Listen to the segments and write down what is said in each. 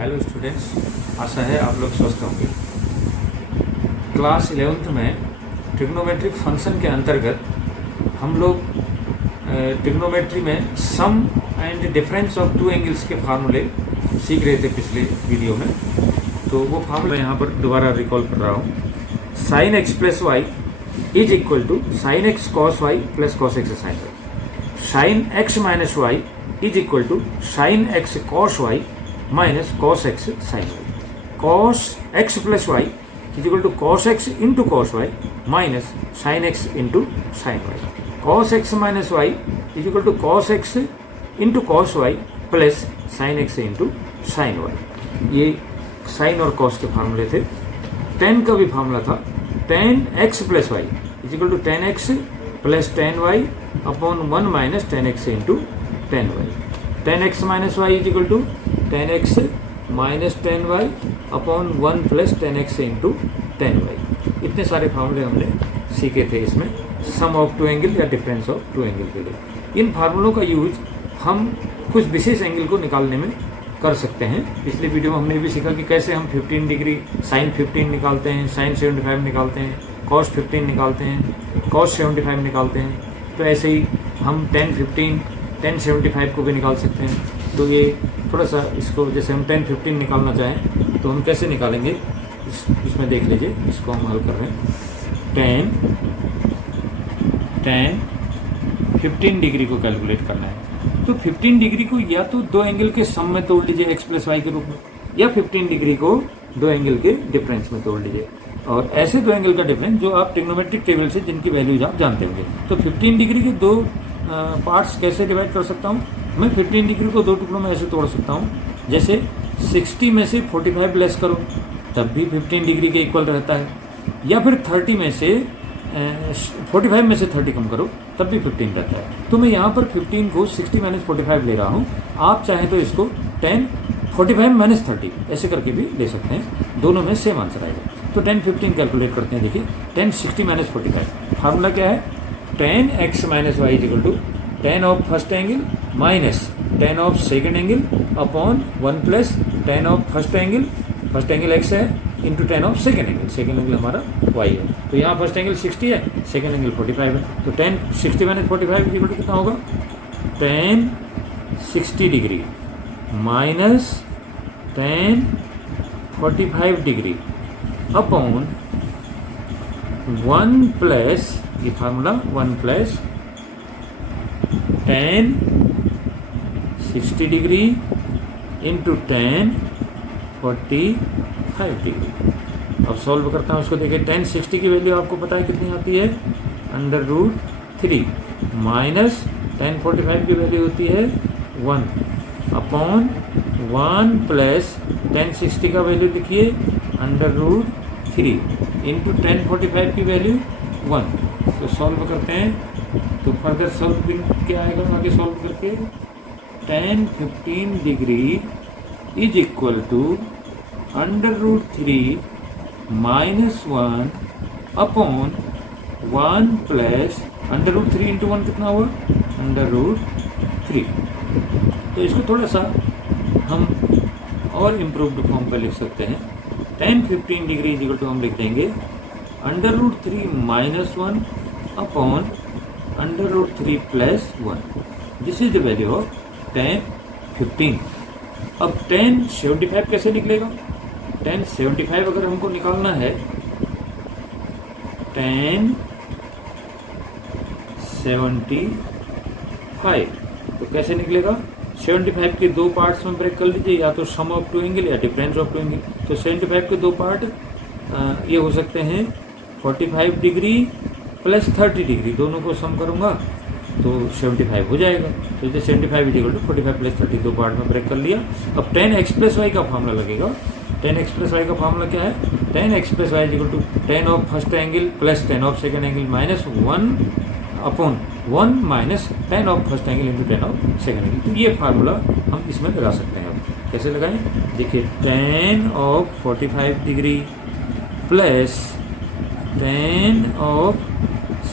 Hello students, आशा है आप लोग स्वस्थ होंगे। क्लास 11th में ट्रिग्नोमेट्रिक फंक्शन के अंतर्गत हम लोग ट्रिग्नोमेट्री में sum and difference of two angles के फार्मूले सीख रहे थे पिछले वीडियो में। तो वो फार्मूला मैं यहाँ पर दोबारा रिकॉल कर रहा हूँ। Sine x plus y is equal to sine x cos y plus cos x sine y. Sine x minus y is equal to sine x cos y minus cos x sine y. Cos x plus y is equal to cos x into cos y minus sine x into sine y. Cos x minus y is equal to cos x into cos y plus sine x into sine y. ये sine और cos के फार्मूले थे। Tan का भी formula था, tan x plus y is equal to tan x plus tan y upon one minus tan x into tan y. Tan x minus y is equal to tan x minus tan y upon one plus tan x into tan y. इतने सारे फार्मूले हमने सीखे थे इसमें sum of two angle या difference of two angle के लिए। इन फार्मूलों का यूज हम कुछ विशेष एंगल को निकालने में कर सकते हैं। पिछले वीडियो में हमने भी सीखा कि कैसे हम 15 डिग्री साइन 15 निकालते हैं, साइन 75 निकालते हैं, कॉस 15 निकालते हैं, कॉस 75 निकालते हैं। तो ऐसे ही हम 10 15 10 75 को भी निकाल सकते हैं। तो ये थोड़ा सा इसको जैसे हम 10 15 निकालना चाहें तो हम कैसे निकालेंगे इसमें देख लीजिए। इसको हम हल कर रहे हैं। 10 15 डिग्री को कैलकुलेट करना है तो 15 डिग्री को या तो दो एंगल के सम में तोड़ लीजिए एक्स प्लस वाई के रूप में, या 15 डिग्री को दो एंगल के डिफरेंस में तोड़ लीजिए। और ऐसे दो एंगल का डिफरेंस जो आप ट्रिग्नोमेट्रिक टेबल से जिनकी वैल्यूज आप जानते होंगे। तो 15 डिग्री के दो पार्ट्स कैसे डिवाइड कर सकता हूँ मैं? 15 डिग्री को दो टुकड़ों में ऐसे तोड़ सकता हूँ, जैसे 60 में से 45 लेस करो तब भी 15 डिग्री के इक्वल रहता है, या फिर 30 में से 45 में से 30 कम करो तब भी 15 रहता है। तो मैं यहाँ पर 15 को 60 माइनस 45 ले रहा हूँ। आप चाहें तो इसको 10 45 माइनस 30 ऐसे करके भी ले सकते हैं, दोनों में सेम आंसर आएगा। तो 10 15 कैलकुलेट करते हैं। देखिए 10 60 माइनस 45 फार्मूला क्या है? 10 x minus y equal to 10 of first angle minus 10 of second angle upon 1 plus 10 of first angle x है इंटू 10 ऑफ सेकेंड एंगल हमारा वाई है। तो यहाँ फर्स्ट एंगल 60 है, सेकेंड एंगल 45 है। तो 10 60 माइनस 45 इक्वल टू कितना होगा? 10 60 degree minus 10 45 degree upon 1 plus ये formula 1 plus 10 60 degree into 10 45 degree. अब सॉल्व करता हूँ उसको। देखिए 10 60 की वैल्यू आपको पता है कितनी आती है? √3 माइनस 10 45 की वैल्यू होती है 1 अपॉन 1 प्लस 10 60 का वैल्यू लिखिए √3 इंटू 10 45 की वैल्यू 1। तो सॉल्व करते हैं तो फर्दर सॉल्व क्या आएगा आगे सॉल्व करके? 10 15 degree is equal to √3 minus 1 upon 1 plus √3 into 1 कितना हुआ? √3। तो इसको थोड़ा सा हम और इम्प्रूव्ड फॉर्म पर लिख सकते हैं। 10 15 डिग्री इज इक्वल टू हम लिख देंगे √3 माइनस 1 अपॉन √3 plus 1। This is the value of 10 15। अब 10 75 कैसे निकलेगा? 10 75 अगर हमको निकालना है 10 75 तो कैसे निकलेगा? 75 के दो पार्ट्स में ब्रेक कर लीजिए, या तो सम ऑफ टू एंगल या डिफरेंस ऑफ टू एंगल। तो 75 के दो पार्ट ये हो सकते हैं 45 डिग्री प्लस 30 डिग्री, दोनों को सम करूँगा तो 75 हो जाएगा। तो इसे 75 इक्वल टू 45 प्लस 30 दो पार्ट में ब्रेक कर लिया। अब 10 एक्स प्लस वाई का फार्मूला लगेगा। 10 एक्स प्लस वाई का फार्मूला क्या है? 10 x plus y equal to 10 of first angle plus 10 of second angle minus 1 upon 1 minus 10 of first angle into 10 of second angle. तो ये फार्मूला हम इसमें लगा सकते हैं। अब कैसे लगाएं? देखिए 10 of 45 degree plus 10 of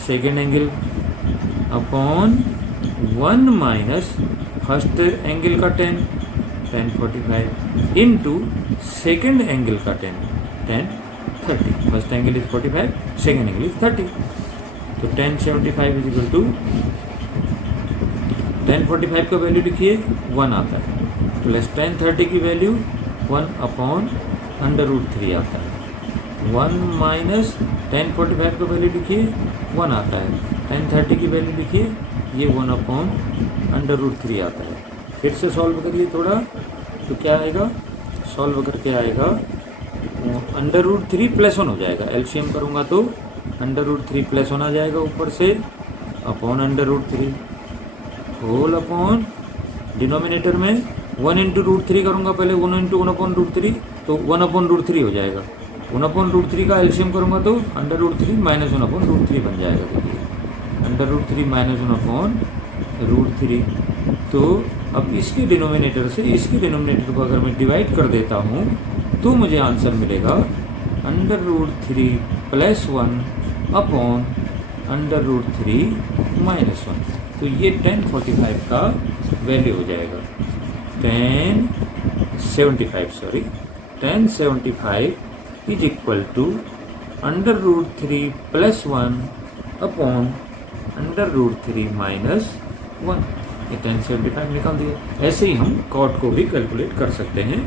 second angle upon 1 minus first angle का 10 tan 45 इंटू सेकेंड एंगल का tan 30. First angle is 45, second angle is 30. तो tan 75 is equal to tan 45 का वैल्यू लिखिए 1 आता है, प्लस tan 30 की वैल्यू 1/√3 आता है. 1 माइनस tan 45 का वैल्यू लिखिए 1 आता है, tan 30 की वैल्यू लिखिए ये 1/√3 आता है. फिर से सॉल्व करिए थोड़ा, तो क्या आएगा, सॉल्व करके आएगा √3 + 1 हो जाएगा. एलसीएम करूँगा तो √3 + 1 आ जाएगा ऊपर से, अपॉन √3 होल अपॉन डिनोमिनेटर में 1 × √3 करूँगा पहले, 1 × 1/√3 तो 1/√3 हो जाएगा. 1/√3 का एलसीएम करूँगा तो √3 - 1/√3 बन जाएगा. देखिए √3 - 1/√3. तो अब इसके डिनोमिनेटर से इसके डिनोमिनेटर को अगर मैं डिवाइड कर देता हूँ तो मुझे आंसर मिलेगा √3 + 1 अपॉन √3 - 1. तो ये tan 45 का वैल्यू हो जाएगा. tan 75 इज इक्वल टू √3 + 1 अपॉन √3 - 1. ये tan 75 निकाल दिया. ऐसे ही हम कॉट को भी कैलकुलेट कर सकते हैं,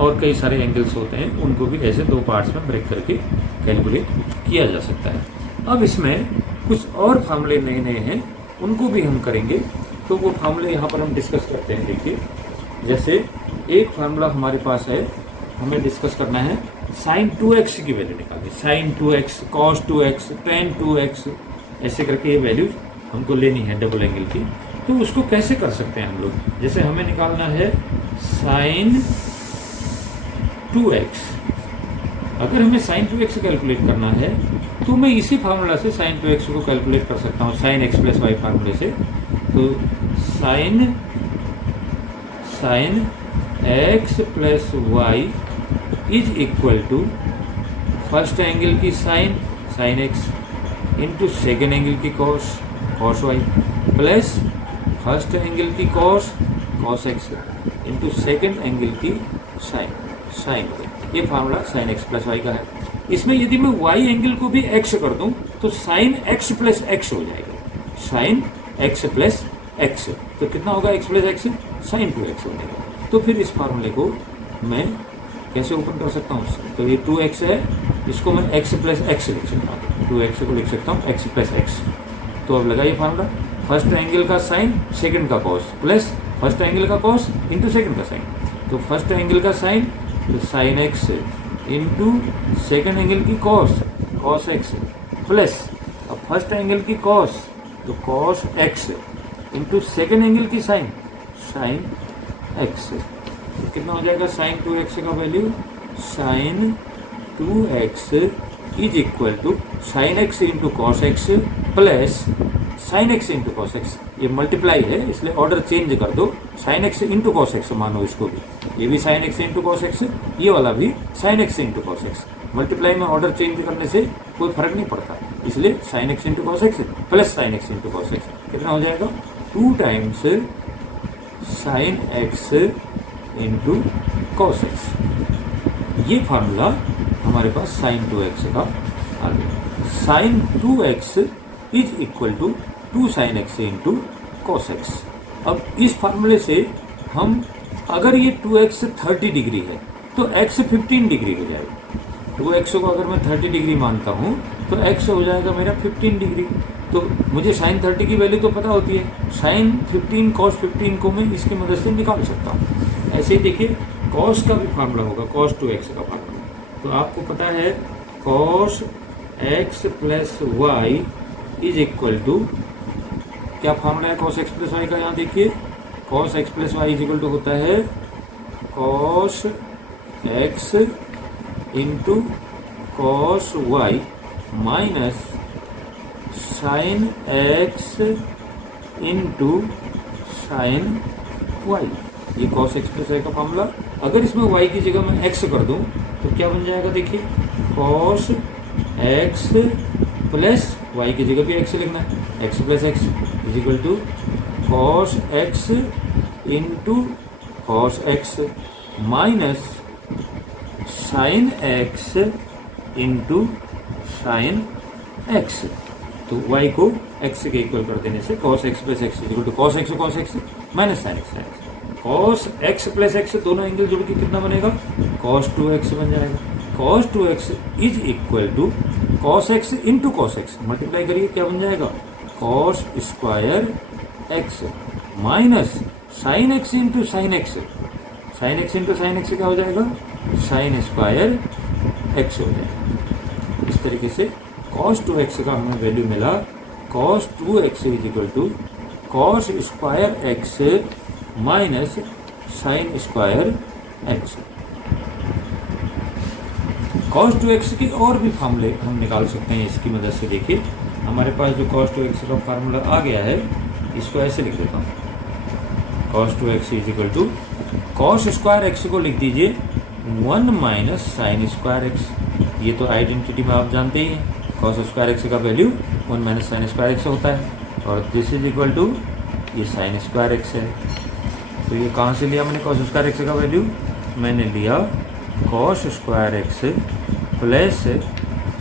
और कई सारे एंगल्स होते हैं उनको भी ऐसे 2 पार्ट्स में ब्रेक करके कैलकुलेट किया जा सकता है. अब इसमें कुछ और फार्मूले नए हैं, उनको भी हम करेंगे. तो वो फार्मूले यहाँ पर हम डिस्कस करते हैं. देखिए जैसे एक फार्मूला हमारे पास है, हमें डिस्कस करना है sin 2x की वैल्यू निकालनी. sin 2x, cos 2x, tan 2x ऐसे करके ये वैल्यूज हमको लेनी है डबल एंगल की. तो उसको कैसे कर सकते हैं हम लोग, जैसे हमें निकालना है sin 2x. अगर हमें sin 2x कैलकुलेट करना है तो मैं इसी फार्मूला से sin 2x को कैलकुलेट कर सकता हूँ, sin x + y फार्मूले से. तो sin x + y is equal to first angle की sin x into second angle की cos y plus first angle की cos x into second angle की sin y. ये फार्मूला sin x + y का है. इसमें यदि मैं y एंगल को भी x कर दूं तो sin x + x हो जाएगा. sin x + x तो कितना होगा, x + x sin 2x हो जाएगा. तो फिर इस फार्मूले को मैं कैसे ओपन कर सकता हूँ, तो ये 2x है, इसको मैं x + x लिख सकता हूँ. 2x को लिख सकता हूँ x + x. तो अब लगाइए फार्मूला, फर्स्ट एंगल का साइन, सेकंड का कॉस, प्लस फर्स्ट एंगल का कॉस इंटू सेकंड का साइन. तो फर्स्ट एंगल का साइन तो sine x into second angle की कॉस x प्लस अब फर्स्ट एंगल की कॉस तो cos x into second angle की साइन x. तो कितना हो जाएगा, साइन 2x का value sine 2x is equal to sine x into cos x plus sine x into cos x. ये मल्टीप्लाई है इसलिए ऑर्डर चेंज कर दो, sine x into cos x मानो इसको भी, ये भी sine x into cos x, ये वाला भी sine x into cos x. Multiply में ऑर्डर चेंज करने से कोई फर्क नहीं पड़ता, इसलिए sine x into cos x plus sine x into cos x कितना हो जाएगा, 2 times sine x into cos x. ये फार्मूला हमारे पास साइन 2x का आ गया. Sine 2x is equal to 2 sine x into cos x. अब इस फार्मूले से हम अगर ये 2x 30 डिग्री है तो x 15 डिग्री हो जाएगा. 2x को अगर मैं 30 डिग्री मानता हूँ तो x हो जाएगा मेरा 15 डिग्री. तो मुझे साइन 30 की वैल्यू तो पता होती है, साइन 15 कॉस 15 को मैं इसकी मदद से निकाल सकता हूँ. ऐसे ही देखिए कॉस का भी फार्मूला होगा, कॉस 2x का फार्मूला. तो आपको पता है cos x plus y is equal to, क्या फार्मूला है कॉस x प्लस वाई का, यहाँ देखिए cos x plus y is equal to होता है cos x into cos y minus sine x into sine y. ये कॉस x प्लस वाई का formula. अगर इसमें y की जगह मैं x कर दूं तो क्या बन जाएगा, देखिए कॉस x प्लस y की जगह भी x लिखना है, x plus x is equal to cos x into cos x minus sine x into sine x. तो y को x के इक्वल कर देने से cos x plus x equal to cos x minus sine x. cos x plus x दोनों angle जुड़ के कितना बनेगा, cos 2x बन जाएगा। cos 2x is equal to cos x into cos x, multiply करिए क्या बन जाएगा, cos square x minus sine x into sine x. Sine x into sine x क्या हो जाएगा, साइन स्क्वायर x हो जाएगा। इस तरीके से cos 2x का हमें वैल्यू मिला, cos 2x is equal to cos square x minus sine square x। cos 2x के और भी फार्मूले हम निकाल सकते हैं इसकी मदद से। देखिए हमारे पास जो cos 2x का फार्मूला आ गया है, इसको ऐसे लिख देता हूँ, cos 2x is equal to cos square x को लिख दीजिए 1 माइनस साइन स्क्वायर x। ये तो आइडेंटिटी में आप जानते ही हैं, cos स्क्वायर एक्स का value 1 minus sine square x होता है, और दिस इज इक्वल टू ये साइन स्क्वायर एक्स है। तो ये कहाँ से लिया मैंने cos स्क्वायर एक्स का वैल्यू, मैंने लिया cos square x plus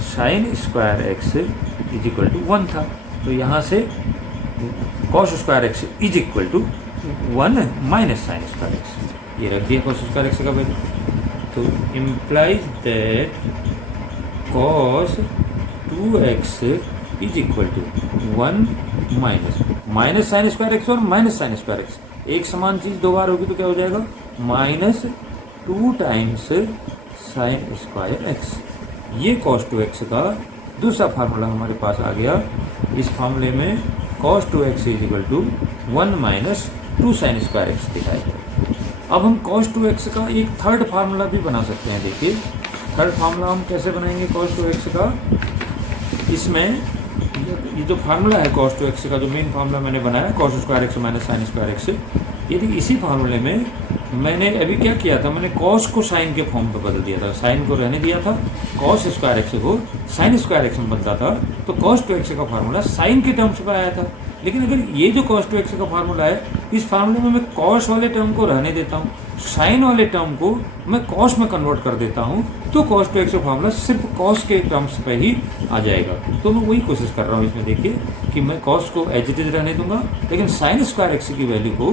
sine square x is equal to 1 था। तो यहाँ से cos square x is equal to 1 minus sine square x, ये रख दिया cos स्क्वायर एक्स का वैल्यू। तो implies that cos 2x is equal to 1 minus sine square x और माइनस साइन स्क्वायर एक्स, एक समान चीज दो बार होगी तो क्या हो जाएगा, minus 2 times sign square x. ये cos 2x का दूसरा फार्मूला हमारे पास आ गया। इस फार्मूले में cos 2x is equal to 1 minus 2 sine square x दिखाया गया। अब हम cos 2x का एक थर्ड फार्मूला भी बना सकते हैं। देखिए थर्ड फार्मूला हम कैसे बनाएंगे cos 2x का, इसमें ये जो फार्मूला है cos 2x का, जो मेन फार्मूला मैंने बनाया cos square x minus sine square x, यदि इसी फार्मूले में मैंने अभी क्या किया था, मैंने cos को साइन के फॉर्म पे बदल दिया था, साइन को रहने दिया था, cos स्क्वायर एक्स को साइन स्क्वायर एक्स में बदला था, तो cos 2x का फार्मूला साइन के टर्म्स पे आया था। लेकिन अगर ये जो cos 2x का फार्मूला है, इस फार्मूले में मैं cos वाले टर्म को रहने देता हूँ, साइन वाले टर्म को मैं cos में कन्वर्ट कर देता हूँ, तो cos 2x का फार्मूला सिर्फ cos के टर्म्स पे ही आ जाएगा। तो मैं वही कोशिश कर रहा हूँ इसमें। देखिए कि मैं cos को एज इट इज रहने दूंगा, लेकिन साइन स्क्वायर एक्स की वैल्यू को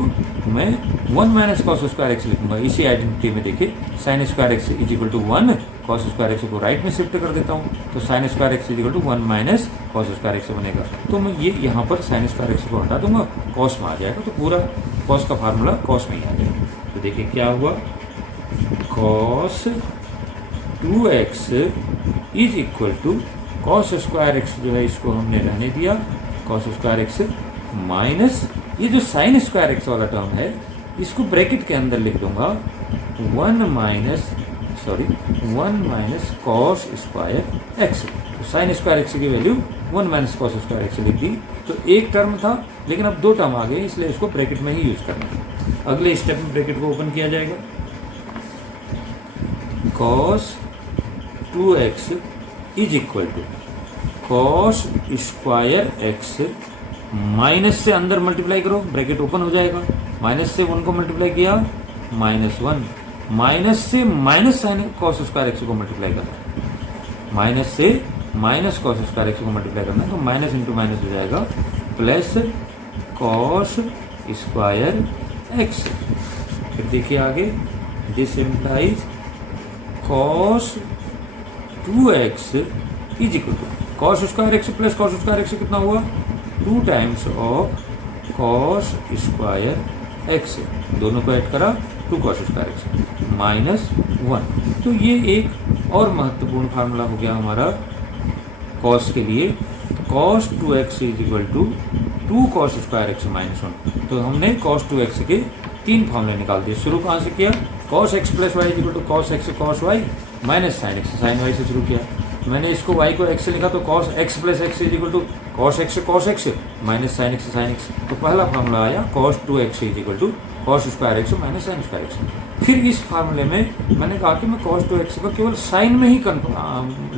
मैं 1 माइनस cos स्क्वायर एक्स लिखूंगा। इसी आइडेंटिटी में देखिए sine square x is equal to 1, cos square x को राइट में शिफ्ट कर देता हूँ, तो sine square x is equal to 1 minus cos square x बनेगा। तो मैं ये यहाँ पर साइन स्क्वायर एक्स को हटा दूंगा, cos में आ जाएगा, तो पूरा cos का फार्मूला cos में ही आ जाएगा। तो देखिए क्या हुआ, cos 2x is equal to cos square x जो है इसको हमने रहने दिया, cos स्क्वायर एक्स माइनस ये जो साइन स्क्वायर एक्स वाला टर्म है इसको ब्रैकेट के अंदर लिख दूंगा 1 माइनस cos स्क्वायर एक्स। तो साइन स्क्वायर एक्स की value 1 minus cos square x लिख दी। तो एक टर्म था लेकिन अब दो टर्म आ गए, इसलिए इसको ब्रैकेट में ही यूज करना है। अगले स्टेप में ब्रैकेट को ओपन किया जाएगा, cos 2x is equal to cos square x, minus से अंदर मल्टीप्लाई करो, ब्रैकेट ओपन हो जाएगा, माइनस से 1 को मल्टीप्लाई किया -1, माइनस से minus sine cos square x को मल्टीप्लाई करना, माइनस से माइनस cos स्क्वायर एक्स को मल्टीप्लाई करना है, तो माइनस इंटू माइनस हो जाएगा प्लस cos स्क्वायर एक्स। फिर देखिए आगे, this implies cos 2x is equal to cos square x plus cos square x कितना हुआ, 2 times of cos square x, दोनों को ऐड करा 2 cos स्क्वायर एक्स माइनस 1। तो ये एक और महत्वपूर्ण फार्मूला हो गया हमारा cos के लिए, cos 2x is equal to 2 cos square x minus 1। तो हमने cos 2x के 3 फार्मूले निकाल दिए। शुरू कहाँ से किया, cos x plus y is equal to cos x cos y minus sine x, sine y से शुरू किया। मैंने इसको y को x से लिखा, तो cos x plus x is equal to cos x minus sine x sine x. तो पहला फार्मूला आया cos 2x is equal to cos square x minus sine square x. फिर इस फार्मूले में मैंने कहा कि मैं cos 2x का केवल साइन में ही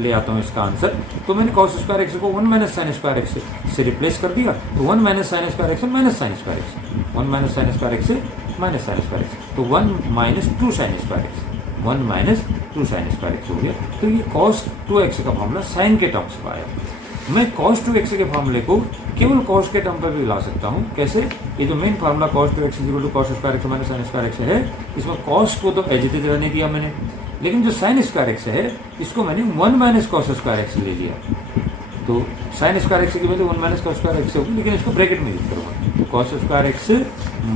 ले आता हूँ इसका आंसर, तो मैंने cos स्क्वायर एक्स को 1 माइनस साइन स्क्वायर एक्स से रिप्लेस कर दिया, तो 1 minus sine square x minus sine square x, 1 minus sine square x minus sine square x, तो 1 minus 2 sine square x, 1 minus 2 sine square x हो गया। तो ये cos 2x का फॉर्मूला साइन के टर्म्स में आया। मैं cos 2x के फॉर्मूले को केवल cos के टर्म पर भी ला सकता हूँ। कैसे? ये जो main formula cos 2x equal to cos square x minus sine square x है, इसमें cos को तो एज इट इज रहने दिया मैंने, लेकिन जो साइन स्क्वायर एक्स है इसको मैंने 1 माइनस cos स्क्वायर एक्स ले लिया। तो साइन स्क्वायर एक्स की value 1 minus cos square x होगी, लेकिन इसको ब्रैकेट में यूज करूँगा। तो cos square x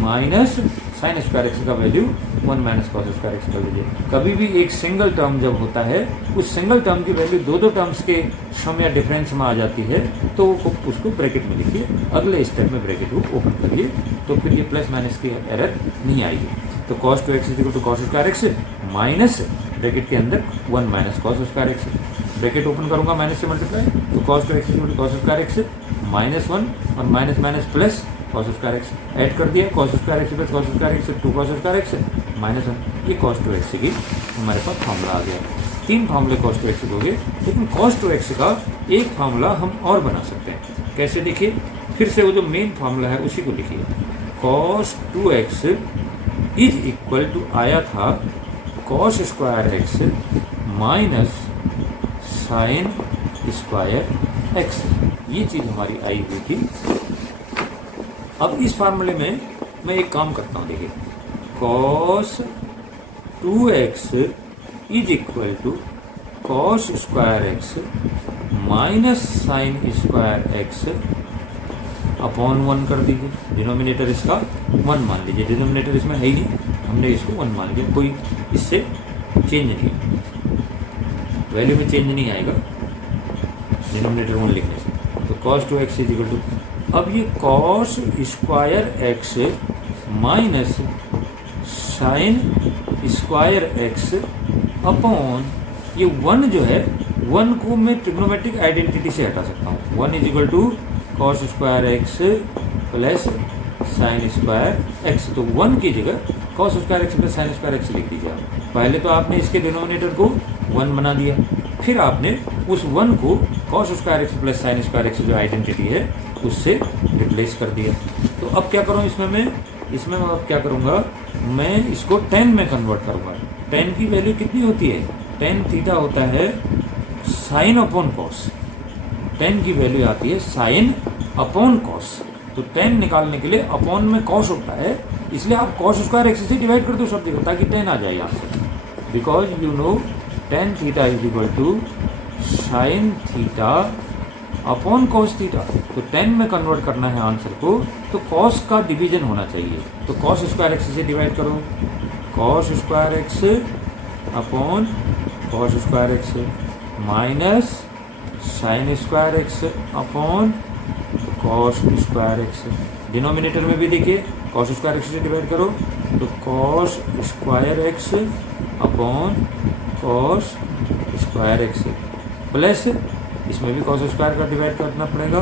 minus sine square x का value 1 minus cos square x कर लीजिए। कभी भी एक सिंगल टर्म जब होता है, उस सिंगल टर्म की वैल्यू दो टर्म्स के सम या डिफरेंस में आ जाती है, तो उसको ब्रैकेट में लिखिए, अगले स्टेप में ब्रैकेट को ओपन करिए, तो फिर ये प्लस माइनस की एरर नहीं आएगी। तो cos 2x equal to cos square x minus bracket के अंदर 1 minus cos square x, bracket open करूंगा माइनस से मल्टीप्लाई, तो cos 2x equal to cos square x minus 1 और minus minus plus cos square x add कर दिया, cos square x plus cos square x 2 cos square x minus 1, ये cos 2x की हमारे पास formula आ गया। 3 फार्मूले cos 2x हो गए, लेकिन cos 2x का एक फार्मूला हम और बना सकते हैं। कैसे लिखिए? फिर से वो जो मेन फार्मूला है उसी को लिखिए। cos 2x is equal to आया था cos square x minus sine square x, ये चीज़ हमारी आई हुई थी। अब इस फार्मूले में मैं एक काम करता हूँ, देखिए cos 2x is equal to cos square x minus sine square x upon 1 कर दीजिए। डिनोमिनेटर इसका 1 मान लीजिए, डिनोमिनेटर इसमें है ही नहीं, हमने इसको 1 मान लिया, कोई इससे चेंज नहीं, वैल्यू में चेंज नहीं आएगा डिनोमिनेटर 1 लिखने से। तो cos 2x is equal to, अब ये cos square x minus sine square x upon ये 1 जो है, 1 को मैं ट्रिग्नोमेट्रिक आइडेंटिटी से हटा सकता हूँ। 1 is equal to cos square x plus sine square x, तो 1 की जगह cos square x plus sine square x लिख दीजिए आप। पहले तो आपने इसके डिनोमिनेटर को 1 बना दिया, फिर आपने उस 1 को cos square x plus sine square x जो आइडेंटिटी है उससे रिप्लेस कर दिया। तो अब क्या करूँ इसमें मैं अब क्या करूँगा, मैं इसको tan में कन्वर्ट करूँगा। tan की वैल्यू कितनी होती है? tan थीटा होता है साइन अपॉन कॉस, tan की वैल्यू आती है साइन अपॉन कॉस। तो tan निकालने के लिए अपॉन में कॉस होता है, इसलिए आप cos स्क्वायर एक्स से डिवाइड कर दो सब जगह, ताकि tan आ जाए यहाँ से। Because you know tan theta is equal to sine theta upon cos theta. तो tan में कन्वर्ट करना है आंसर को, तो cos का डिवीजन होना चाहिए। तो cos स्क्वायर एक्स से डिवाइड करो, cos square x upon cos square x minus sine square x upon cos square x. Denominator में भी देखिए cos स्क्वायर एक्स से डिवाइड करो, तो cos square x upon cos square x plus इसमें भी cos स्क्वायर का डिवाइड करना पड़ेगा,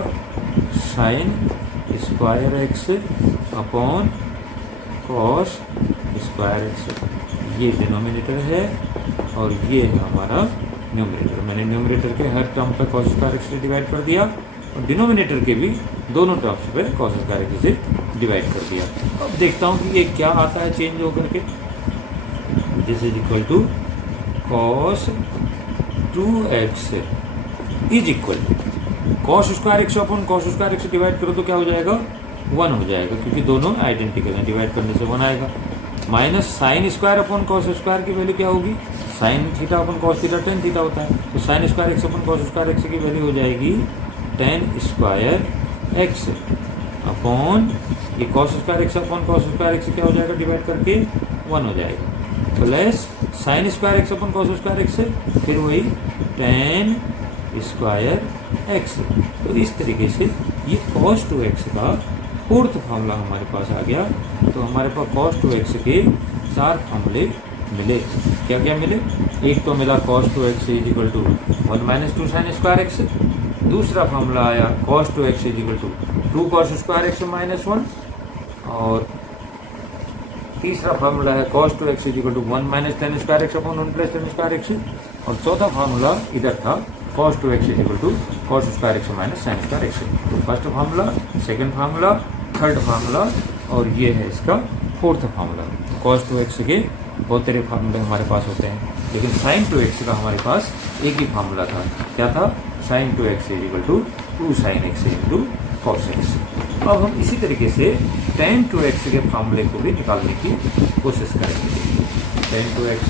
sign square x upon cos square x. ये डिनोमिनेटर है और ये है हमारा न्यूमरेटर। मैंने न्यूमरेटर के हर टर्म पर cos स्क्वायर एक्स से डिवाइड कर दिया और डिनोमिनेटर के भी दोनों टर्म्स पे cos स्क्वायर एक्स से डिवाइड कर दिया। अब देखता हूँ कि ये क्या आता है चेंज होकर के। This is equal to cos 2x is equal to cos square x upon cos square x divide करो तो क्या हो जाएगा? 1 हो जाएगा, क्योंकि दोनों आइडेंटिकल हैं, डिवाइड करने से 1 आएगा। Minus sine square upon cos square की वैल्यू क्या होगी? Sign theta upon cos theta tan theta होता है, तो sine square x upon cos square x की वैल्यू हो जाएगी tan स्क्वायर एक्स अपॉन ये cos square x upon cos square x क्या हो जाएगा? डिवाइड करके 1 हो जाएगा, plus sine square x upon cos square x, फिर वही tan स्क्वायर एक्स। तो इस तरीके से ये cos 2x का फोर्थ फार्मूला हमारे पास आ गया। तो हमारे पास cos 2x के 4 फार्मूले मिले। क्या क्या मिले? एक तो मिला cos 2x is equal to 1 minus 2 sine square x. दूसरा फार्मूला आया cos 2x is equal to 2 cos square x minus 1। और तीसरा फार्मूला है cos 2x equal to 1 minus tan square x upon 1 plus tan square x. और चौथा formula इधर था cos 2x equal to cos square x minus sine square x. तो first formula, second formula, third formula और ये है इसका fourth formula. cos 2x के बहुत सारे फार्मूले हमारे पास होते हैं, लेकिन sin 2x का हमारे पास एक ही फार्मूला था। क्या था? sin 2x equal to 2 sin x into cos x। अब हम इसी तरीके से tan 2x के फार्मूले को भी निकालने की कोशिश करेंगे। tan 2x,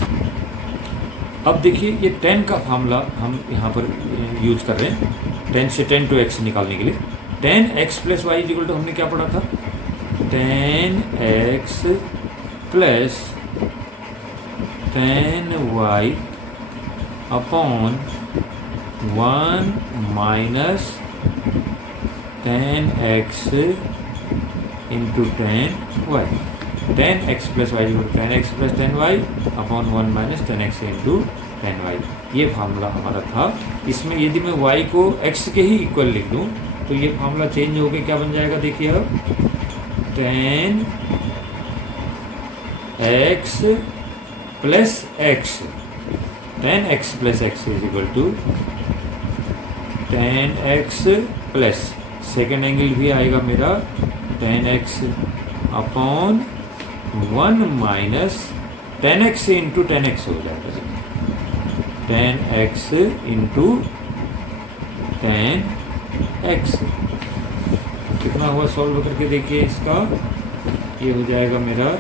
अब देखिए ये tan का फार्मूला हम यहाँ पर यूज कर रहे हैं tan से tan 2x निकालने के लिए। tan x plus y equal to हमने क्या पढ़ा था? tan x plus tan y upon 1 minus tan x into tan y। tan x plus y equal to tan x plus tan y upon 1 minus tan x into tan y। ये formula हमारा था। इसमें यदि मैं y को x के ही equal लिख दूँ तो ये फार्मूला चेंज हो गया, क्या बन जाएगा देखिए अब? tan x plus x, tan x plus x is equal to tan x plus second angle भी आएगा मेरा tan x upon 1 minus tan x into tan x हो जाएगा। tan x into tan x कितना हुआ? सॉल्व करके देखिए इसका। ये हो जाएगा मेरा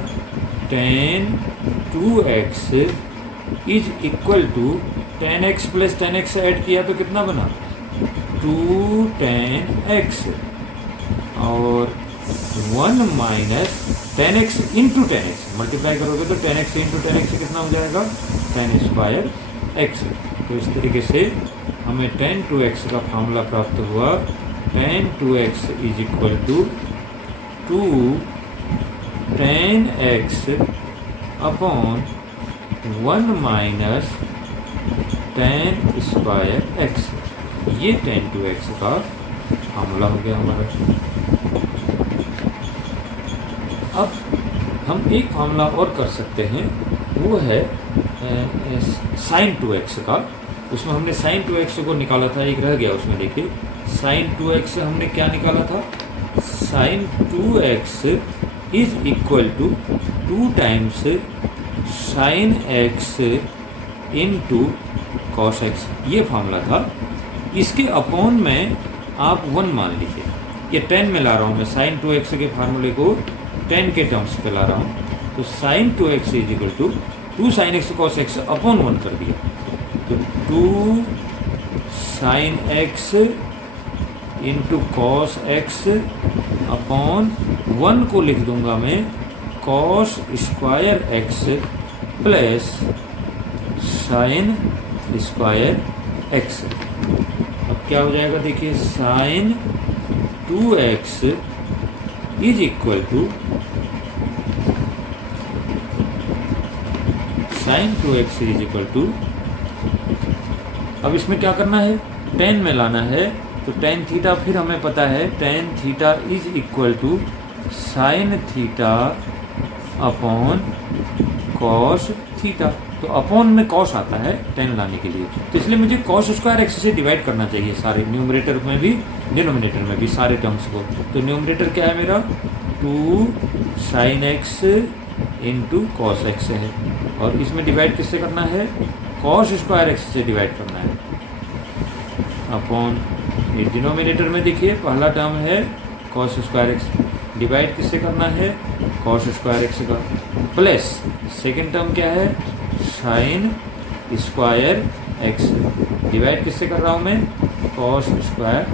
tan 2x is equal to tan x plus tan x add किया तो कितना बना? 2 tan x और 1 minus tan x into tan x multiply करोगे तो tan x into tan x कितना हो जाएगा? tan square x। तो इस तरीके से हमें tan 2x का फार्मूला प्राप्त हुआ। tan 2x is equal to 2 tan x upon 1 minus tan square x। ये tan 2x का फार्मूला हो गया हमारा। अब हम एक फार्मूला और कर सकते हैं, वो है sin 2x का। उसमें हमने sin 2x को निकाला था, एक रह गया उसमें। देखिए sin 2x से हमने क्या निकाला था? sin 2x is equal to 2 times sin x into cos x। ये फार्मूला था। इसके अपॉन में आप 1 मान लीजिए। ये 10 में ला रहा हूँ मैं, sin 2x के फार्मूले को 10 के टर्म्स पे ला रहा हूँ। तो sin 2x is equal to 2 sin x cos x upon 1 कर दिया। तो 2 sin x into cos x upon 1 को लिख दूंगा मैं cos square x plus sin square x। अब क्या हो जाएगा देखिए, sin 2x is equal to sin 2x is equal to, अब इसमें क्या करना है? 10 में लाना है। तो tan थीटा फिर हमें पता है tan theta is equal to sin theta upon cos theta. तो अपॉन में cos आता है 10 लाने के लिए, तो इसलिए मुझे cos स्क्वायर x से डिवाइड करना चाहिए सारे, न्यूमरेटर में भी डिनोमिनेटर में भी सारे टर्म्स को। तो न्यूमरेटर क्या है मेरा? 2 sin x into cos x है, और इसमें डिवाइड किससे करना है? cos स्क्वायर x से डिवाइड करना है अपॉन, ये डिनोमिनेटर में देखिए पहला टर्म है cos स्क्वायर x, डिवाइड किससे करना है? cos स्क्वायर x का, प्लस सेकेंड टर्म क्या है? sin स्क्वायर x, डिवाइड किससे कर रहा हूँ मैं? cos स्क्वायर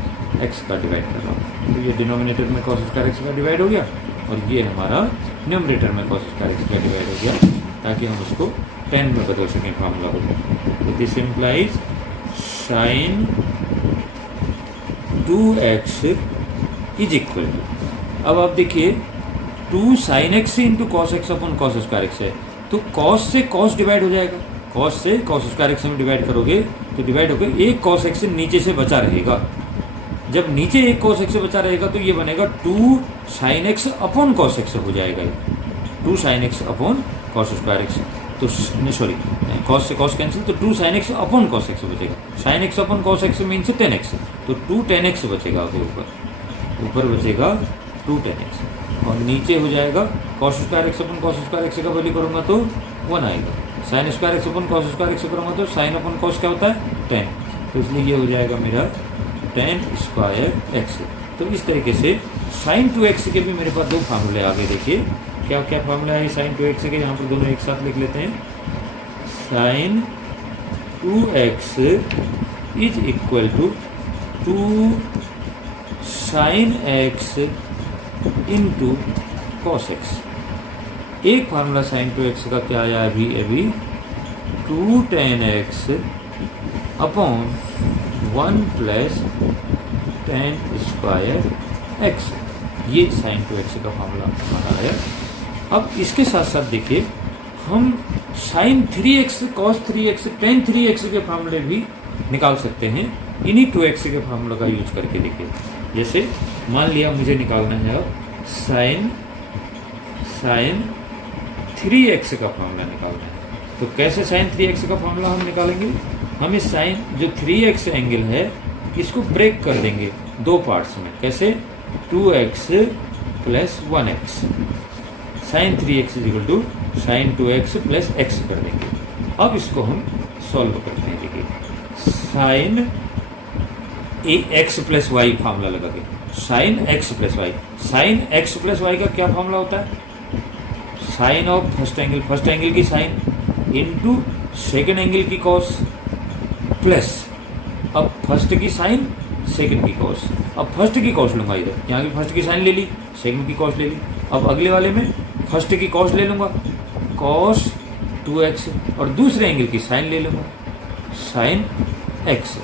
x का डिवाइड कर रहा हूँ। तो ये डिनोमिनेटर में cos स्क्वायर x का डिवाइड हो गया, और ये हमारा न्यूमरेटर में cos स्क्वायर x का डिवाइड हो गया, ताकि हम उसको 10 में बदल सकें फार्मूला को। This implies sin 2x is equal to, अब आप देखिए 2 sin x into cos x upon cos square x है, तो cos से cos डिवाइड हो जाएगा, cos से cos स्क्वायर x में डिवाइड करोगे तो डिवाइड होकर एक cos x नीचे से बचा रहेगा। जब नीचे एक cos x से बचा रहेगा तो ये बनेगा 2 sin x upon cos x हो जाएगा। 2 sin x upon cos square x, तो सॉरी cos से cos कैंसिल, तो 2 sin x upon cos x बचेगा। sin x upon cos x means 10x, तो 2 tan x बचेगा। ऊपर बचेगा 2 tan x और नीचे हो जाएगा cos square x upon cos square x का वैल्यू करूँगा तो 1 आएगा। sin square x upon cos square x करूँगा तो sin अपॉन cos क्या होता है 10, तो इसलिए ये हो जाएगा मेरा tan स्क्वायर एक्स। तो इस तरीके से sin 2x के भी मेरे पास दो फार्मूले आ गए। देखिए क्या क्या फार्मूला है sin 2x के, यहाँ पर दोनों एक साथ लिख लेते हैं। sin 2x is equal to 2 sin x into cos x। एक फार्मूला sin 2x का क्या आया अभी 2 tan x upon 1 plus tan square x, ये sin 2x का फार्मूला हमारा है। अब इसके साथ साथ देखिए हम sin 3x cos 3x tan 3x के फार्मूले भी निकाल सकते हैं इन्हीं 2x के फार्मूला का यूज करके। देखिए जैसे मान लिया मुझे निकालना है अब sin 3x का फार्मूला निकालना है, तो कैसे sin 3x का फार्मूला हम निकालेंगे, हम इस sin जो 3x एंगल है इसको ब्रेक कर देंगे दो पार्ट्स में। कैसे 2x plus 1x, sin 3x is equal to sin 2x plus x कर देंगे। अब इसको हम सॉल्व करते हैं। देखिए sin x plus y formula लगा के sin x plus y, sin x plus y का क्या फार्मूला होता है, साइन ऑफ फर्स्ट एंगल की साइन इंटू सेकेंड एंगल की कॉस प्लस अब फर्स्ट की साइन सेकंड की कॉस। अब फर्स्ट की कॉस लूँगा, इधर यहाँ की फर्स्ट की साइन ले ली, सेकंड की कॉस ले ली। अब अगले वाले में फर्स्ट की कॉस ले लूँगा कॉस 2x और दूसरे एंगल की साइन ले लूँगा साइन x।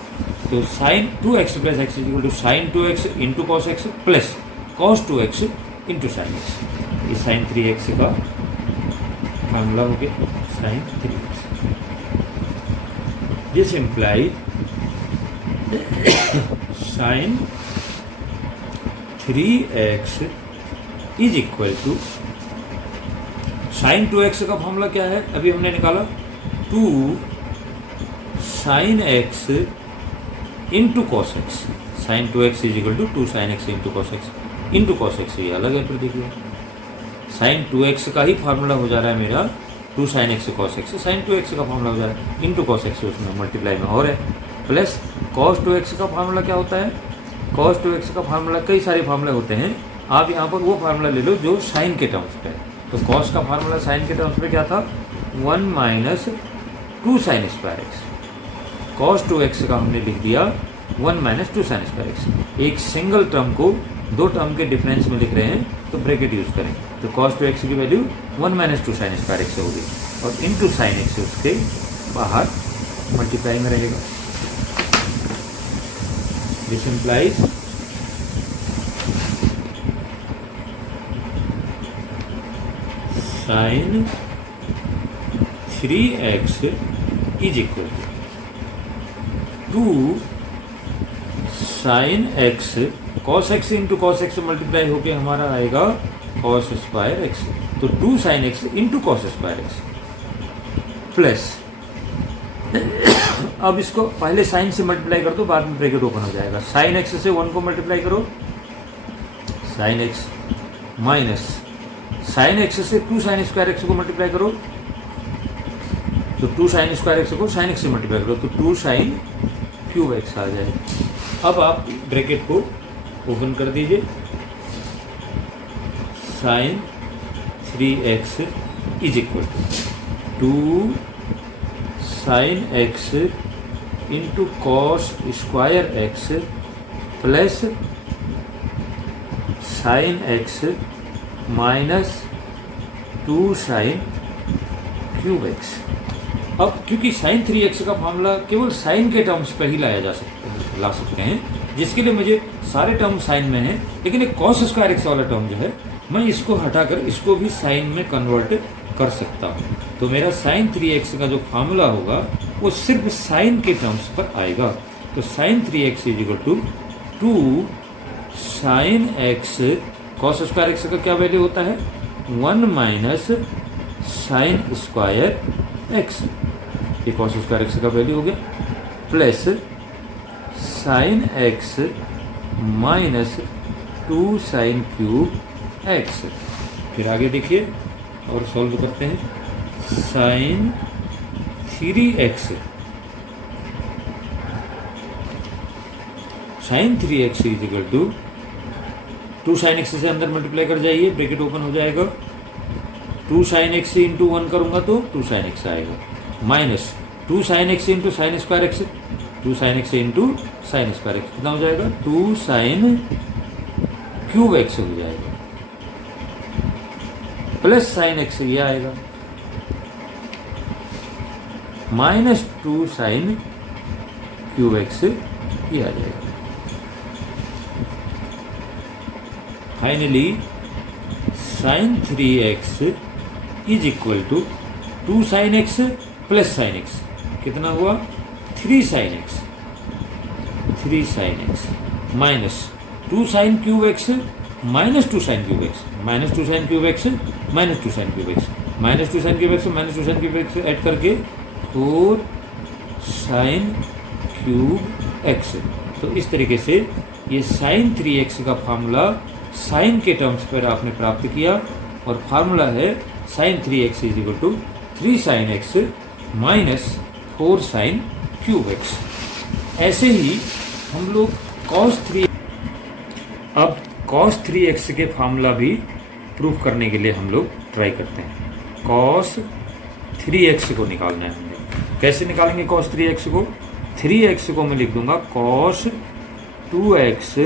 तो sine 2x plus x is equal to sine 2x into cos x plus cos 2x into sine x. ये साइन 3x का फार्मूला हो गया sine 3x। This implies sine 3x is equal to sine 2x का formula क्या है अभी हमने निकाला 2 sine x into cos x. Sine 2x is equal to 2 sine x into cos x into cos x, ये अलग है। फिर देखिए साइन 2x का ही फार्मूला हो जा रहा है मेरा 2 sine x cos x, sine 2x का फार्मूला हो जा रहा है इंटू कॉस एक्स, उसमें मल्टीप्लाई में और है प्लस कॉस 2x का फार्मूला क्या होता है, कॉस 2x का फार्मूला कई सारे फार्मूले होते हैं, आप यहाँ पर वो फार्मूला ले लो जो साइन के टर्म्स पे है। तो कॉस का फार्मूला साइन के टर्म्स पे क्या था 1 minus 2 sine square x, cos 2x का हमने लिख दिया 1 माइनस 2 साइन स्क्वायर एक्स। एक सिंगल टर्म को दो टर्म के डिफरेंस में लिख रहे हैं तो ब्रैकेट यूज करें, तो cos 2x की value 1 minus 2 sine square x होगी और इंटू साइन एक्स उसके बाहर मल्टीप्लाई में रहेगा। This implies sine 3x is equal to 2 sine x cos x into cos x multiply होके हमारा आएगा cos स्क्वायर एक्स, तो 2 sine x into cos square x plus अब इसको पहले साइन से मल्टीप्लाई कर दो, बाद में ब्रैकेट ओपन हो जाएगा। साइन x से 1 को मल्टीप्लाई करो sine x minus sine x से 2 साइन स्क्वायर एक्स को मल्टीप्लाई करो, तो 2 साइन स्क्वायर एक्स को साइन x से मल्टीप्लाई करो तो 2 साइन क्यूब एक्स आ जाए। अब आप ब्रैकेट को ओपन कर दीजिए, sine 3x is equal to 2 sine x into cos square x plus sine x minus 2 sine cube x. अब क्योंकि साइन 3x का फार्मूला केवल साइन के टर्म्स पर ही ला सकते हैं, जिसके लिए मुझे सारे टर्म साइन में हैं, लेकिन एक कॉस स्क्वायर एक्स वाला टर्म जो है मैं इसको हटाकर इसको भी साइन में कन्वर्ट कर सकता हूँ। तो मेरा साइन 3x का जो फार्मूला होगा वो सिर्फ साइन के टर्म्स पर आएगा। तो sine 3x is equal to 2 sine x, cos square x का क्या वैल्यू होता है 1 माइनस साइन स्क्वायर एक्स, ये कॉस स्क्वायर एक्स का वैल्यू हो गया, plus sine x minus 2 sine cube x. फिर आगे देखिए और सॉल्व करते हैं। Sine 3x, sine 3x is equal to 2 sine x से अंदर मल्टीप्लाई कर जाइए, ब्रैकेट ओपन हो जाएगा। 2 साइन एक्स इंटू 1 करूंगा तो 2 साइन एक्स आएगा, minus 2 sine x into sign square x, 2 sine x into sign square x कितना हो जाएगा, 2 साइन क्यूब एक्स हो जाएगा, प्लस साइन एक्स ये आएगा, माइनस 2 साइन क्यूब एक्स ये आ जाएगा। Finally sine 3x is equal to 2 sine x plus sine x, कितना हुआ 3 sine x, 3 sine x minus 2 sine cube x minus 2 sine cube x, minus 2 sine cube x minus 2 sine cube x, minus 2 sine cube x minus 2 sine cube x add करके 4 sine cube x. तो इस तरीके से ये sine 3x का formula sign के terms पर आपने प्राप्त किया, और फार्मूला है sine 3x is equal to 3 sine x minus 4 sine cube x. ऐसे ही हम लोग cos 3, अब cos 3x के फार्मूला भी प्रूफ करने के लिए हम लोग ट्राई करते हैं। cos 3x को निकालना है हमने, कैसे निकालेंगे cos 3x को, 3x को मैं लिख दूंगा cos 2x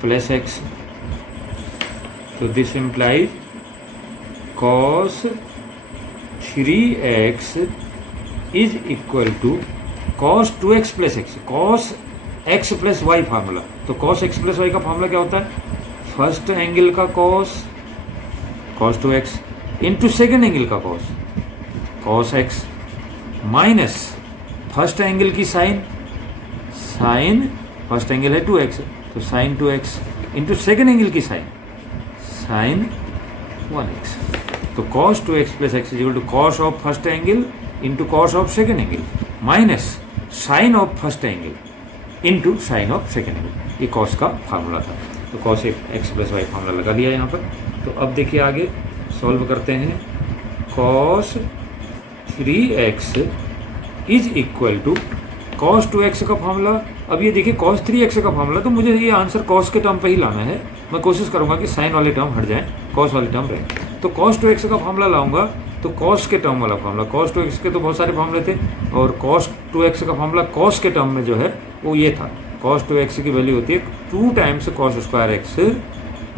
प्लस एक्स, तो this implies cos 3x is equal to cos 2x plus x, cos x plus y formula. तो cos x प्लस वाई का फार्मूला क्या होता है, फर्स्ट एंगल का cos 2x into second angle का cos x minus first angle की sine first angle है 2x, तो sine 2x into second angle की साइन 1x। तो cos 2x plus x is equal to cos of first angle into cos of second angle minus sine of first angle into sine of second angle, ये cos का formula था। तो cos x plus y formula लगा लिया यहाँ पर। तो अब देखिए आगे सॉल्व करते हैं। cos 3x is equal to cos 2x का फार्मूला। अब ये देखिए cos 3x का फार्मूला, तो मुझे ये आंसर cos के टर्म पे ही लाना है। मैं कोशिश करूंगा कि साइन वाले टर्म हट जाएं, cos वाले टर्म रहे। तो cos 2x का फार्मूला लाऊंगा, तो cos के टर्म वाला फार्मूला, cos 2x के तो बहुत सारे फार्मूले थे, और cos 2x का फार्मूला cos के टर्म में जो है वो ये था। cos 2x की वैल्यू होती है 2 times cos square x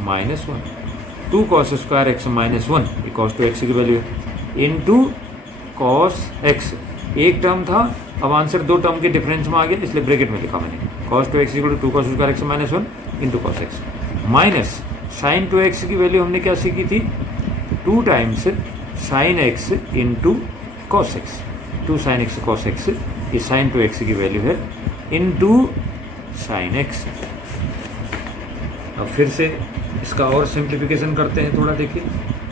minus 1, 2 cos square x minus 1, ये cos 2x की वैल्यू है, इंटू cos x। एक टर्म था, अब आंसर 2 टर्म के डिफरेंस में आ गया, इसलिए ब्रैकेट में लिखा मैंने cos 2x equal to 2 cos square x minus 1 into cos x, minus sine 2x की वैल्यू हमने क्या सीखी थी, 2 times sine x into cos x, 2 sine x cos x, ये साइन 2x की वैल्यू है, इंटू साइन x। अब फिर से इसका और सिंप्लीफिकेशन करते हैं थोड़ा, देखिए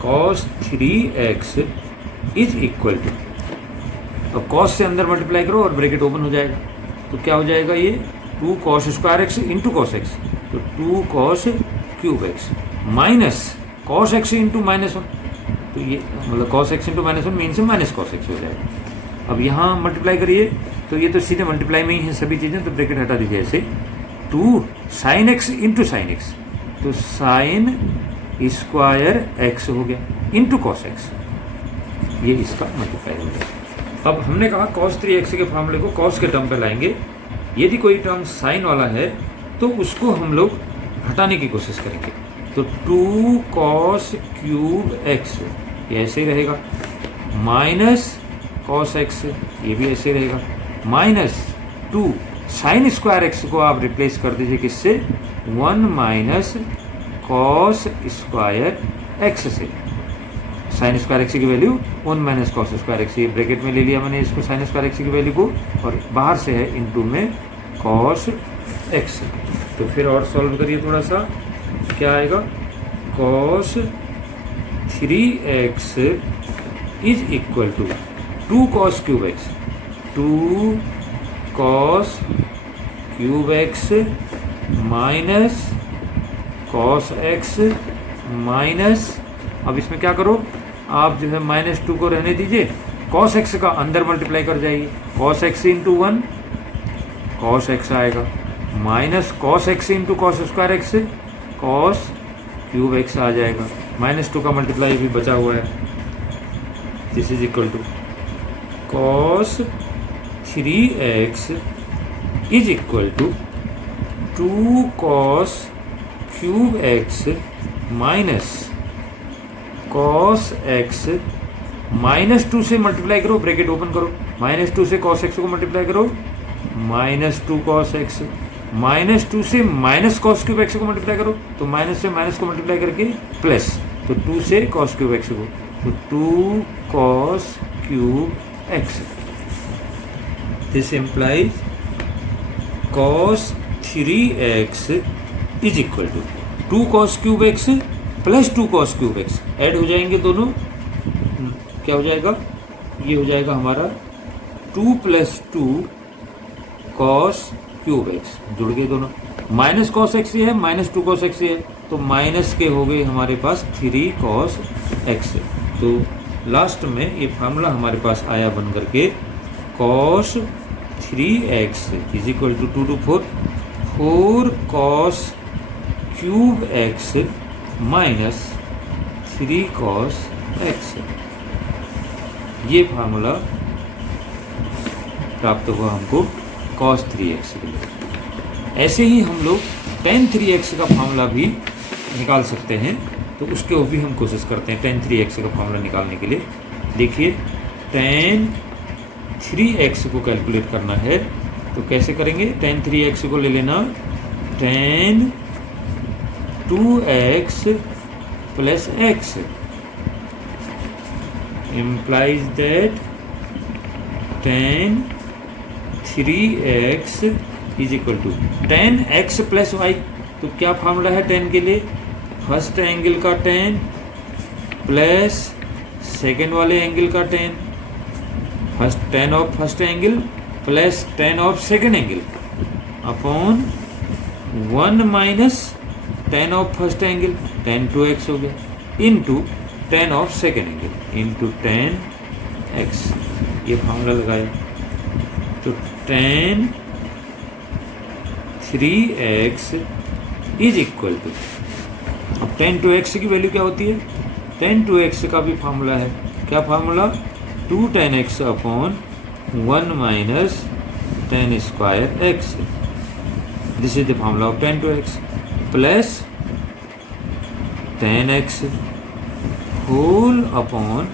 cos 3x is equal to, अब cos से अंदर मल्टीप्लाई करो और ब्रैकेट ओपन हो जाएगा, तो क्या हो जाएगा ये 2 cos square x into cos x, तो 2 cos cube x minus cos x into minus 1, तो ये मतलब cos x into minus 1 means minus cos x हो जाएगा। अब यहाँ मल्टीप्लाई करिए, तो ये तो सीधे मल्टीप्लाई में ही है सभी चीज़ें, तो ब्रैकेट हटा दीजिए ऐसे, 2 sine x into sine x, तो साइन स्क्वायर x हो गया इंटू cos x, ये इसका मल्टीप्लाई हो गया। अब हमने कहा cos 3x के फार्मूले को cos के टर्म पे लाएंगे। यदि कोई टर्म साइन वाला है तो उसको हम लोग हटाने की कोशिश करेंगे, तो 2 cos क्यूब x ये ऐसे ही रहेगा, माइनस cos x ये भी ऐसे ही रहेगा, माइनस 2 साइन स्क्वायर x को आप रिप्लेस कर दीजिए किससे, 1 माइनस cos स्क्वायर x से। साइन स्क्वायर एक्स की value 1 minus cos square x, ये ब्रैकेट में ले लिया मैंने इसको साइन स्क्वायर एक्स की वैल्यू को, और बाहर से है इनटू में कॉस एक्स। तो फिर और सॉल्व करिए थोड़ा सा, क्या आएगा, cos 3x is equal to 2 cos cube x, 2 cos cube x minus cos x minus, अब इसमें क्या करो आप जो है -2 को रहने दीजिए, cos x का अंदर मल्टीप्लाई कर जाइए, cos x into 1 cos x आएगा, minus cos x into cos square x, cos cube x आ जाएगा, -2 का मल्टीप्लाई भी बचा हुआ है, this is equal to cos 3x is equal to 2 cos cube x minus cos x, -2 से multiply करो, ब्रैकेट ओपन करो, -2 से cos x को मल्टीप्लाई करो, -2 cos x, -2 से माइनस cos क्यूब x को मल्टीप्लाई करो, तो माइनस से माइनस को मल्टीप्लाई करके प्लस, तो 2 से cos क्यूब x को, तो 2 cos cube x, this implies cos 3x is equal to 2 cos cube x plus 2 cos cube x, add हो जाएंगे दोनों, क्या हो जाएगा, ये हो जाएगा हमारा 2 + 2 cos क्यूब x, जुड़ गए दोनों, माइनस cos x है, -2 cos x है, तो माइनस के हो गए हमारे पास 3 cos x, तो लास्ट में ये फार्मूला हमारे पास आया बन करके cos 3x is equal to 2 to 4, 4 cos cube x minus 3 cos x, ये फार्मूला प्राप्त हुआ हमको cos 3x के लिए। ऐसे ही हम लोग tan 3x का फार्मूला भी निकाल सकते हैं, तो उसके वो भी हम कोशिश करते हैं tan 3x का फार्मूला निकालने के लिए। देखिए tan 3x को कैलकुलेट करना है तो कैसे करेंगे, tan 3x को ले लेना tan 2x plus x implies that tan 3x is equal to tan x plus y, तो क्या फार्मूला है tan के लिए, फर्स्ट एंगल का tan प्लस सेकेंड वाले एंगल का tan, first tan of first angle plus tan of second angle upon 1 minus tan of first angle tan 2x हो गया, into tan of second angle into tan x, ये formula लगाया, तो tan 3x is equal to, अब tan 2x की value क्या होती है, tan 2x का भी फार्मूला है, क्या formula, 2 tan x upon 1 minus tan square x, this is the formula of tan 2x plus tan x whole upon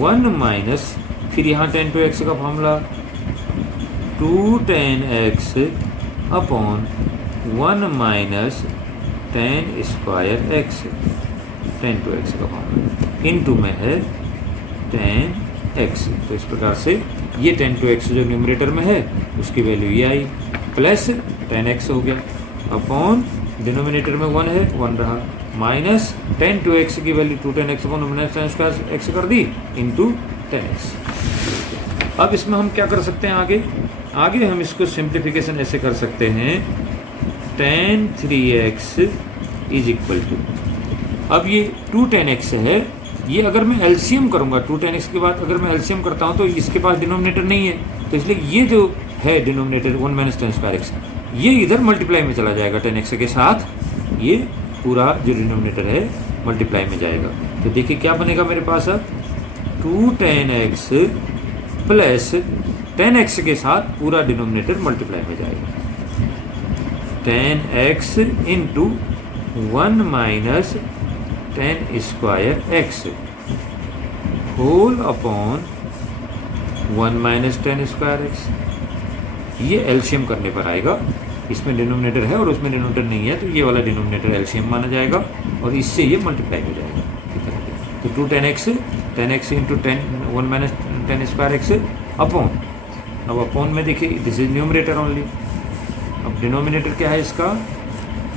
1 minus, फिर यहाँ tan 2x का formula 2 tan x upon 1 minus tan square x, tan 2x का formula into में है tan x, तो इस प्रकार से ये tan 2x जो न्यूमरेटर में है उसकी वैल्यू ये आई, प्लस tan x हो गया अपॉन डिनोमिनेटर में 1 है 1 रहा, माइनस tan 2x की value 2 tan x upon tan square x कर दी इंटू tan x। अब इसमें हम क्या कर सकते हैं, आगे हम इसको सिंप्लीफिकेशन ऐसे कर सकते हैं, tan 3x is equal to, अब ये 2 tan x है, ये अगर मैं एलसीएम करूंगा 2 tan x के बाद अगर मैं एलसीएम करता हूं तो इसके पास डिनोमिनेटर नहीं है, तो इसलिए ये जो है denominator 1 minus tan square x, ये इधर मल्टीप्लाई में चला जाएगा tan x के साथ, ये पूरा जो डिनोमिनेटर है मल्टीप्लाई में जाएगा, तो देखिए क्या बनेगा मेरे पास अब 2 tan x plus tan x के साथ पूरा डिनोमिनेटर मल्टीप्लाई में जाएगा, tan x into 1 minus tan square x whole upon 1 minus tan square x, ये एलसीएम करने पर आएगा, इसमें डिनोमिनेटर है और उसमें डिनोमिनेटर नहीं है, तो ये वाला डिनोमिनेटर एलसीएम माना जाएगा और इससे ये मल्टीप्लाई हो जाएगा, तो 2 tan x into 1 minus tan square x upon, अब अपॉन में देखिए दिस इज न्यूमरेटर ओनली, अब डिनोमिनेटर क्या है इसका,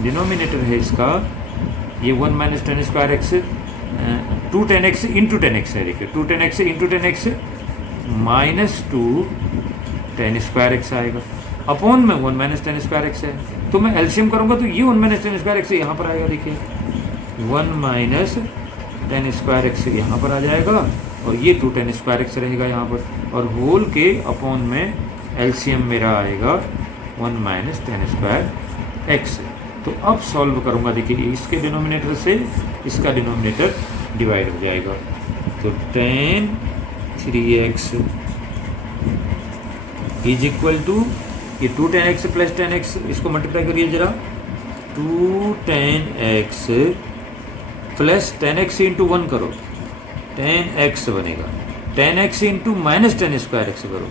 डिनोमिनेटर है इसका ये 1 minus tan square x two tan x into tan x है, देखिए 2 tan x into tan x minus 2 tan square x आएगा, अपॉन में 1 माइनस टेन स्क्वायर एक्स है। तो मैं एलसीएम करूँगा तो ये 1 माइनस टेन स्क्वायर एक्स यहाँ पर आएगा, देखिए 1 माइनस टेन स्क्वायर एक्स यहाँ पर आ जाएगा और ये 2 tan स्क्वायर एक्स रहेगा यहाँ पर, और होल के अपॉन में एलसीएम मेरा आएगा 1 माइनस टेन स्क्वायर एक्स। तो अब सॉल्व करूँगा, देखिए इसके डिनोमिनेटर से इसका डिनोमिनेटर डिवाइड हो जाएगा, तो tan 3x is equal to ये 2 tan x plus tan x, इसको मल्टीप्लाई करिए जरा, 2 tan x plus tan x into 1 करो, tan x बनेगा, tan x into minus tan square x करो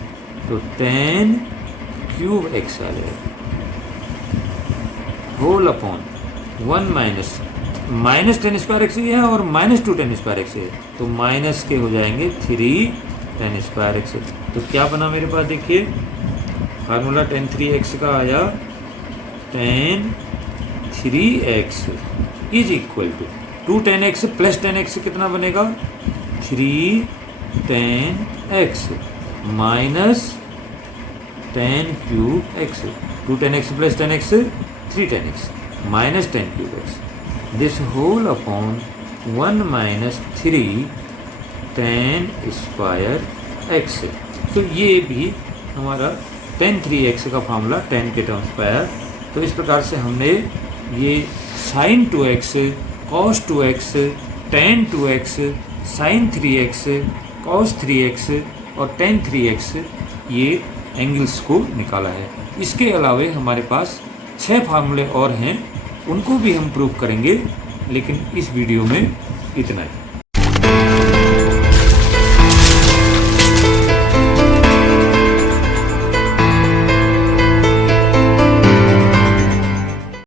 तो tan क्यूब x आ जाएगा, whole upon 1 minus tan square x ये है और माइनस 2 tan स्क्वायर एक्स है, तो माइनस के हो जाएंगे 3 tan स्क्वायर एक्स। तो क्या बना मेरे पास, देखिए फार्मूला tan 3x का आया, tan 3x is equal to 2 tan x plus tan x कितना बनेगा, 3 tan x minus tan cube x, 2 tan x plus tan x 3 tan x minus tan cube x, this whole upon 1 minus 3 tan square x। तो ये भी हमारा tan 3x का formula tan के terms पर आया। तो इस प्रकार से हमने ये sin 2x, cos 2x, tan 2x, sin 3x, cos 3x और tan 3x ये एंगल्स को निकाला है। इसके अलावे हमारे पास 6 फार्मूले और हैं, उनको भी हम प्रूव करेंगे, लेकिन इस वीडियो में इतना ही।